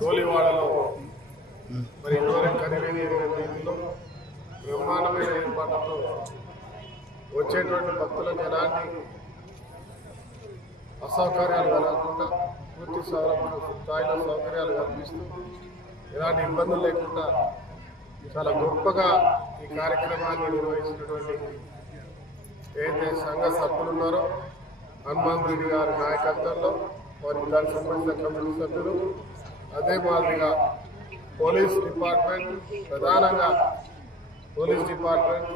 గోలివాడలో మరి ఇదివరకు కనివేది రీతిలో బ్రహ్మాండమైన ఏర్పాట్లతో వచ్చేటువంటి భక్తులకు ఎలాంటి అసౌకర్యాలు కలగకుండా పూర్తి స్థాయిలో సౌకర్యాలు కల్పిస్తూ ఎలాంటి ఇబ్బందులు లేకుండా చాలా గొప్పగా ఈ కార్యక్రమాన్ని నిర్వహించినటువంటి ఏదైతే సంఘ సభ్యులు ఉన్నారో హనుమాన్ రెడ్డి గారి నాయకత్వంలో వారికి దానికి సంబంధించిన కమిటీ సభ్యులు అదే మాదిరిగా పోలీస్ డిపార్ట్మెంట్ ప్రధానంగా పోలీస్ డిపార్ట్మెంట్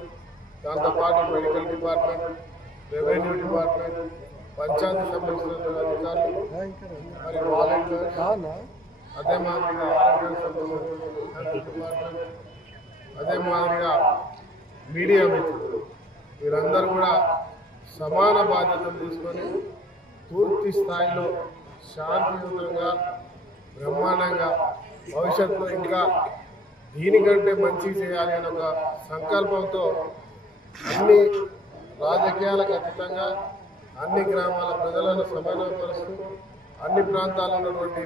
దాంతోపాటు medical department revenue department panchayat సంబంధించిన అధికారులు మరి వాలంటీర్స్ అదే మాదిరిగా ఆరోగ్య సంబంధించిన డిపార్ట్మెంట్ అదే మాదిరిగా మీడియా మిత్రులు వీరందరూ కూడా సమాన బాధ్యతలు తీసుకొని పూర్తి స్థాయిలో శాంతియుతంగా బ్రహ్మాండంగా భవిష్యత్తులో ఇంకా దీనికంటే మంచి చేయాలి అనే ఒక సంకల్పంతో అన్ని రాజకీయాలకు అతీతంగా అన్ని గ్రామాల ప్రజలను సమన్వయపరుస్తూ అన్ని ప్రాంతాల్లో ఉన్నటువంటి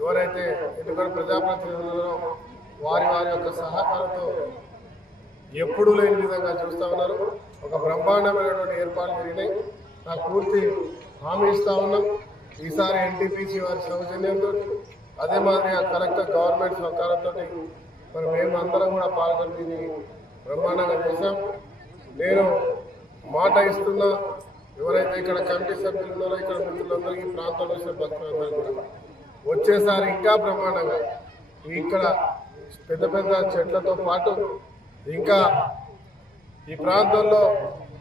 ఎవరైతే ఎన్నికల ప్రజాప్రతినిధులలో వారి యొక్క సహకారంతో ఎప్పుడూ లేని విధంగా చూస్తూ ఉన్నారు. ఒక బ్రహ్మాండమైనటువంటి ఏర్పాట్లు జరిగినాయి. నాకు పూర్తి హామీ ఇస్తా ఉన్నాం. ఈసారి ఎన్టీపీసీ వారి సౌజన్యంతో అదే మాదిరిగా కలెక్టర్ గవర్నమెంట్ సహకారంతో మరి మేము అందరం కూడా పాల్గొని దీన్ని బ్రహ్మాండంగా చేశాం. నేను మాట ఇస్తున్నా, ఎవరైతే ఇక్కడ కమిటీ సభ్యులు ఉన్నారో ఇక్కడ మిత్రులందరికీ ప్రాంతంలో వచ్చిన భక్తులందరూ కూడా వచ్చేసారి ఇంకా బ్రహ్మాండంగా ఇక్కడ పెద్ద పెద్ద చెట్లతో పాటు ఇంకా ఈ ప్రాంతంలో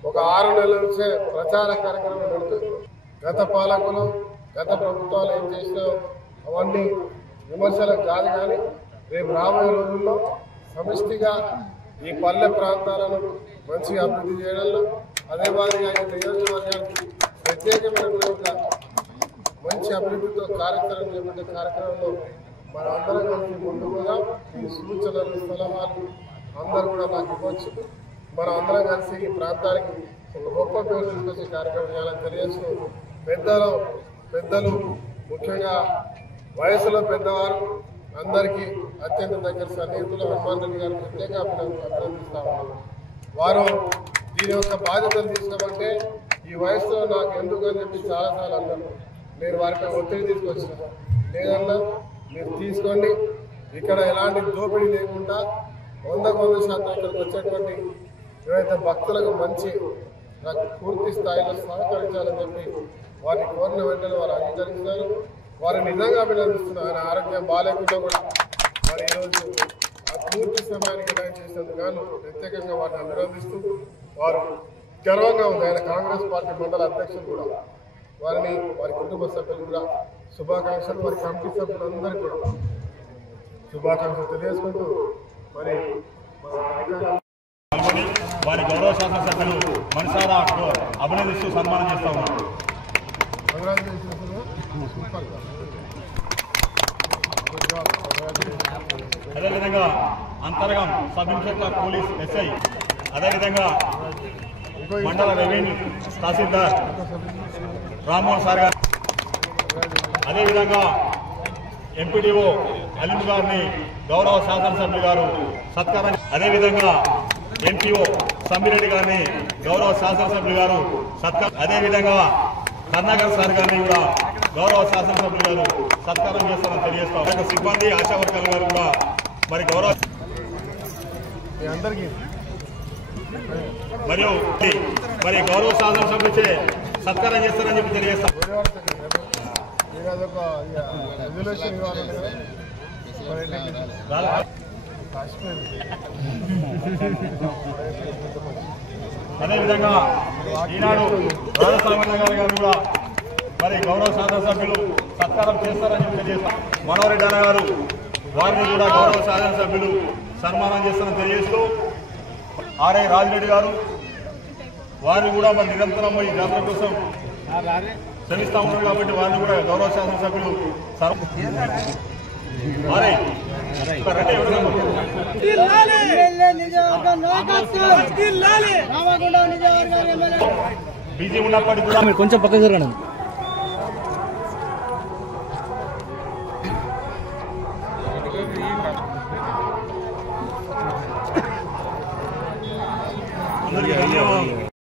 ఒక 6 నెలల నుంచే ప్రచార కార్యక్రమం పెడుతుంది. గత పాలకులు గత ప్రభుత్వాలు ఏం చేసినా అవన్నీ విమర్శలకు కాదు, కానీ రేపు రాబోయే రోజుల్లో సమిష్టిగా ఈ పల్లె ప్రాంతాలను మంచిగా అభివృద్ధి చేయడంలో అదే మాదిరిగా ఈ నియోజకవర్గానికి ప్రత్యేకమైనటువంటి మంచి అభివృద్ధితో కార్యక్రమం చేపట్టే కార్యక్రమంలో మన అందరం కలిసి ముందుగా ఈ సూచనలు సలహాలు అందరూ కూడా నాకు ఇవ్వచ్చు. మనం అందరం కలిసి ఈ ప్రాంతానికి ఒక గొప్ప పేరు తీసుకొచ్చే కార్యక్రమం చేయాలని తెలియజేస్తూ పెద్దలు ముఖ్యంగా వయసులో పెద్దవారు అందరికీ అత్యంత దగ్గర సన్నిహితులు హనుమాన్ రెడ్డి గారు ప్రత్యేక అభినందిస్తా ఉన్నారు. వారు దీని యొక్క బాధ్యతలు తీసుకోమంటే ఈ వయసులో నాకు ఎందుకు అని చెప్పి చాలాసార్లు అన్నారు. నేను వారిపై ఒత్తిడి తీసుకొచ్చిన లేదన్నా మీరు తీసుకోండి, ఇక్కడ ఎలాంటి దోపిడీ లేకుండా 100% ఇక్కడికి వచ్చేటువంటి ఏవైతే భక్తులకు మంచి పూర్తి స్థాయిలో సహకరించాలని చెప్పి వారిని కోరిన వెంటనే వారు అంగీకరిస్తున్నారు. వారు నిజంగా అభినందిస్తున్నారు. ఆయన ఆరోగ్యం బాగాలేకుండా కూడా వారు ఈరోజు ఆ పూర్తి సమయాన్ని కేటాయించేసినందుకు గాను ప్రత్యేకంగా వారిని అభినందిస్తూ వారు గర్వంగా ఉంది. ఆయన కాంగ్రెస్ పార్టీ మండల అధ్యక్షులు కూడా వారిని వారి కుటుంబ సభ్యులు కూడా శుభాకాంక్షలు, వారి కమిటీ సభ్యులందరికీ కూడా శుభాకాంక్షలు తెలియజేసుకుంటూ మరి వారి గౌరవ శాసనసభ్యులు మనసారా అభినందిస్తూ సన్మానం చేస్తా ఉన్నారు. అదేవిధంగా Antargam sub inspector police SI, అదేవిధంగా మండల రెవెన్యూ తహసీల్దార్ రామ్మోహన్ సార్ గారు, అదేవిధంగా ఎంపీడీఓ అలీం గారిని గౌరవ శాసనసభ్యులు గారు సత్కారం, అదేవిధంగా ఎంపీఓ సమ్మిరెడ్డి గారిని గౌరవ శాసనసభ్యులు గారు సత్కారం, అదేవిధంగా కర్ణాకర్ సార్ గారిని కూడా గౌరవ శాసనసభ్యులు గారు సత్కారం చేస్తారని తెలియజేస్తాం. సిబ్బంది ఆశా వర్కర్లు గారు కూడా మరి మరి గౌరవ శాసనసభ్యులచే సత్కారం చేస్తారని చెప్పి తెలియజేస్తాం. అదేవిధంగా ఈనాడు రాజస్వామి గారు కూడా మరి గౌరవ శాసనసభ్యులు సత్కారం చేస్తారని చెప్పి తెలియజేస్తాం. మనోహరెడ్డి అన్న గారు వారిని కూడా గౌరవ శాసనసభ్యులు సన్మానం చేస్తారని తెలియజేస్తూ, ఆర్ఐ రాజిరెడ్డి గారు వారిని కూడా మరి నిరంతరం ఈ జాతర కోసం శ్రమిస్తూ ఉన్నారు కాబట్టి వారిని కూడా గౌరవ శాసనసభ్యులు బిజీ ఉన్నప్పటికీ కూడా కొంచెం పక్కకు జరగండి. అందరికీ ధన్యవాదాలు.